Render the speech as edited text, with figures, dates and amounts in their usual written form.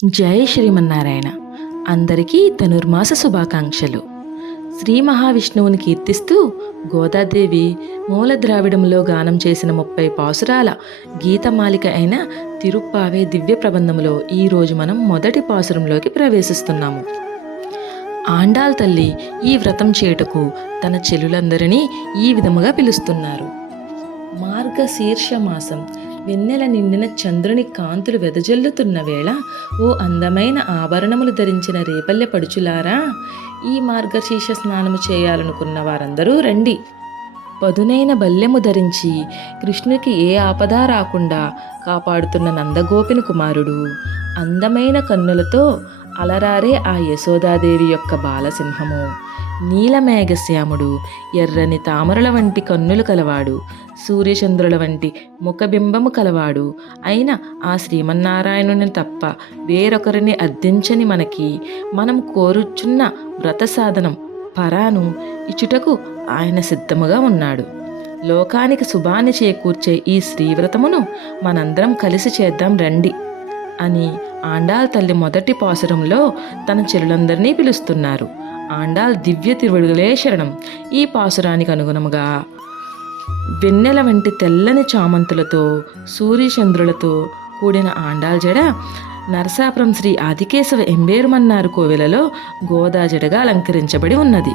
జై శ్రీమన్నారాయణ. అందరికీ ధనుర్మాస శుభాకాంక్షలు. శ్రీ మహావిష్ణువుని కీర్తిస్తూ గోదాదేవి మూల ద్రావిడంలో గానం చేసిన 30 పాసురాల గీతమాలిక అయిన తిరుప్పావే దివ్య ప్రబంధములో ఈరోజు మనం మొదటి పాసురంలోకి ప్రవేశిస్తున్నాము. ఆండాళ్ తల్లి ఈ వ్రతం చేయుటకు తన చెల్లులందరినీ ఈ విధముగా పిలుస్తున్నారు. మార్గశీర్ష మాసం వెన్నెల నిండిన చంద్రుని కాంతులు వెదజల్లుతున్న వేళ, ఓ అందమైన ఆభరణములు ధరించిన రేపల్లె పడుచులారా, ఈ మార్గశీర్ష స్నానము చేయాలనుకున్న వారందరూ రండి. పదునైన బల్లెము ధరించి కృష్ణునికి ఏ ఆపద రాకుండా కాపాడుతున్న నందగోపిని కుమారుడు, అందమైన కన్నులతో అలరారే ఆ యశోదాదేవి యొక్క బాలసింహము, నీలమేఘశ్యాముడు, ఎర్రని తామరల వంటి కన్నులు కలవాడు, సూర్యచంద్రుల వంటి ముఖబింబము కలవాడు అయిన ఆ శ్రీమన్నారాయణుని తప్ప వేరొకరిని అర్థించని మనకి మనం కోరుచున్న వ్రత సాధనం పరాను ఇచుటకు ఆయన సిద్ధముగా ఉన్నాడు. లోకానికి శుభాన్ని చేకూర్చే ఈ శ్రీవ్రతమును మనందరం కలిసి చేద్దాం రండి అని ఆండాళ్ తల్లి మొదటి పాసురంలో తన చెల్లులందరినీ పిలుస్తున్నారు. ఆండాళ్ దివ్య తిరువడుగులే శరణం. ఈ పాసురానికి అనుగుణముగా వెన్నెల వంటి తెల్లని చామంతులతో సూర్యచంద్రులతో కూడిన ఆండాళ్ జడ నరసాపురం శ్రీ ఆదికేశవ ఎంబేరుమన్నారు కోవెలలో గోదా జడగా అలంకరించబడి ఉన్నది.